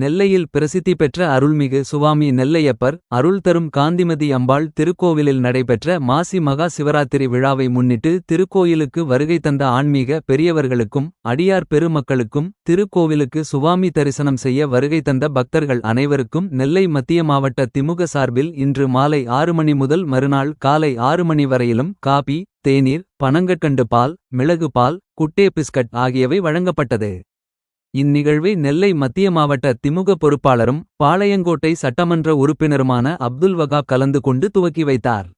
நெல்லையில் பிரசித்தி பெற்ற அருள்மிகு சுவாமி நெல்லையப்பர் அருள் தரும் காந்திமதி அம்பாள் திருக்கோவிலில் நடைபெற்ற மாசி மகா சிவராத்திரி விழாவை முன்னிட்டு திருக்கோயிலுக்கு வருகை தந்த ஆன்மீக பெரியவர்களுக்கும் அடியார் பெருமக்களுக்கும் திருக்கோவிலுக்கு சுவாமி தரிசனம் செய்ய வருகை தந்த பக்தர்கள் அனைவருக்கும் நெல்லை மத்திய மாவட்ட திமுக சார்பில் இன்று மாலை 6 மணி முதல் மறுநாள் காலை 6 மணி வரையிலும் காபி தேநீர் பனங்கற்கண்டு பால் மிளகு பால் குட்டே பிஸ்கட் ஆகியவை வழங்கப்பட்டது. இந்நிகழ்வை நெல்லை மத்திய மாவட்ட திமுக பொறுப்பாளரும் பாளையங்கோட்டை சட்டமன்ற உறுப்பினருமான அப்துல் வகாப் கலந்து கொண்டு துவக்கி வைத்தார்.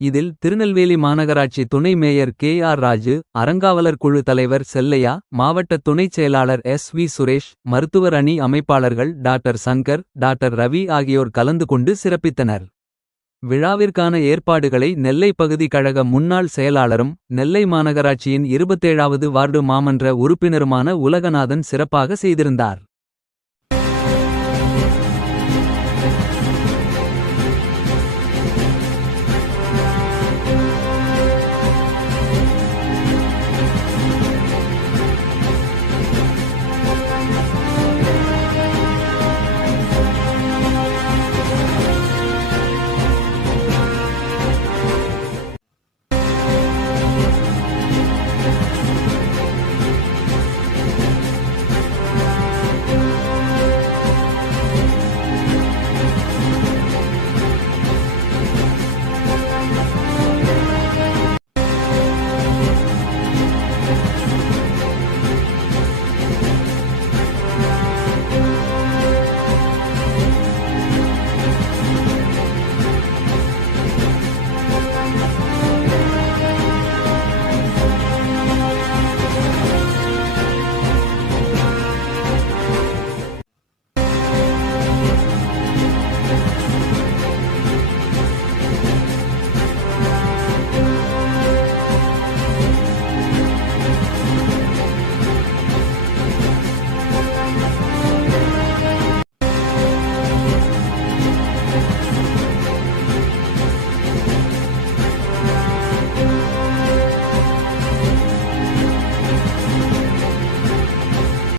இதில் திருநெல்வேலி மாநகராட்சி துணை மேயர் KR ராஜு, அறங்காவலர் குழு தலைவர் செல்லையா, மாவட்ட துணைச் செயலாளர் SV சுரேஷ், மருத்துவர் அணி அமைப்பாளர்கள் டாக்டர் சங்கர், டாக்டர் ரவி ஆகியோர் கலந்து கொண்டு சிறப்பித்தனர். விழாவிற்கான ஏற்பாடுகளை நெல்லை பகுதி கழக முன்னாள் செயலாளரும் நெல்லை மாநகராட்சியின் 27வது வார்டு மாமன்ற உறுப்பினருமான உலகநாதன் சிறப்பாக செய்திருந்தார்.